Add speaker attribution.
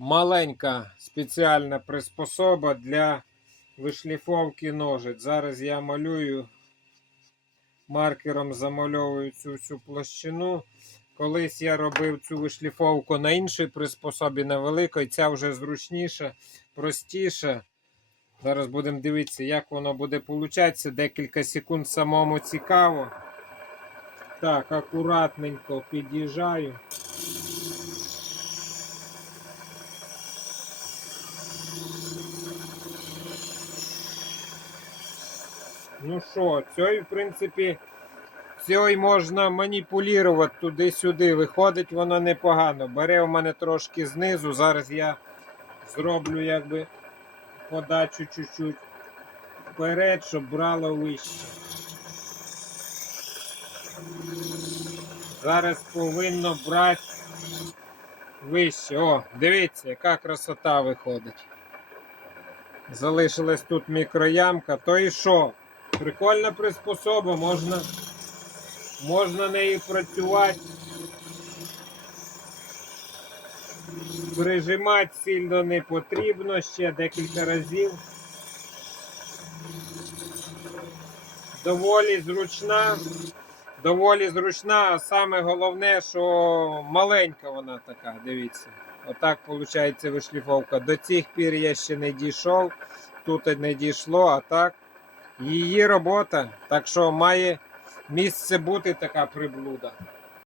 Speaker 1: маленька спеціальна приспособа для вишліфовки ножиць. Зараз я малюю маркером замальовую цю всю площину. Колись я робив цю вишліфовку на іншій приспособі, на великій. Ця вже зручніша, простіша. Зараз будемо дивитися, як воно буде получатися. Декілька секунд самому цікаво. Так, акуратненько під'їжджаю. Ну що, цією, в принципі, цією можна маніпулювати туди-сюди. Виходить воно непогано. Бере у мене трошки знизу. Зараз я зроблю якби подачу чуть-чуть вперед, щоб брало вище. Зараз повинно брати вище. О, дивіться, яка красота виходить. Залишилась тут мікроямка. То і що? Прикольна приспособа, можна, можна нею працювати. Прижимати сильно не потрібно ще декілька разів. Доволі зручна. Доволі зручна, а саме головне, що маленька вона така, дивіться. Отак виходить вишліфовка. До цих пір я ще не дійшов, тут не дійшло, а так. Її робота, так що має місце бути така приблуда.